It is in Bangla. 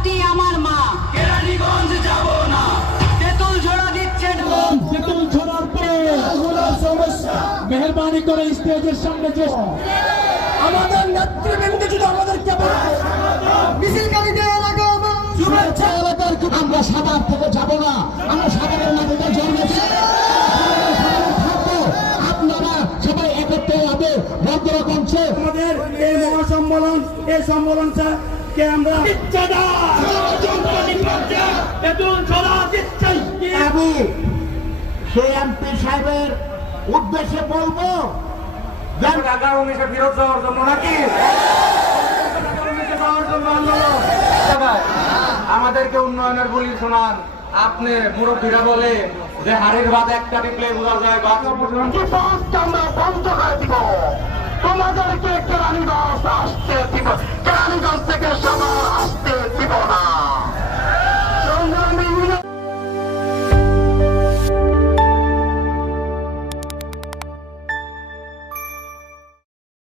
মাটি আমার মা, কেরানীগঞ্জ যাব না, তেঁতুল ঝোড়া দিচ্ছে তেঁতুল ঝোড়ার পরে সমস্যা মেহরবানি করে স্টেজের সামনে যে আমাদের নেতৃবৃন্দ যদি আমাদেরকে মিছিলকারীদের এলাকা শুভেচ্ছা এলাকার আমরা সাভার থেকে যাব না, আমরা সাভারের মাটিতে জন্মেছি, থাকবো। আপনারা সবাই একত্রে হবে ভদ্রগঞ্জে আমাদের এই মহাসম্মেলন, এই সম্মেলনকে আমরা আমি সেই এমপি সাহেবের উদ্দেশ্যে বলবো ঢাকা 19-এ ফেরত যাওয়ার জন্য নাকি আমাদেরকে উন্নয়নের বলি শোনান। আপনি মুরব্বীরা বলে যে হাড়ের ভাত একটা টিপলে বোঝা যায় আমরা বন্ধ করে দিব, তোমাদেরকে কেরানীগঞ্জ আসতে দিব, কেরানীগঞ্জ থেকে সবাই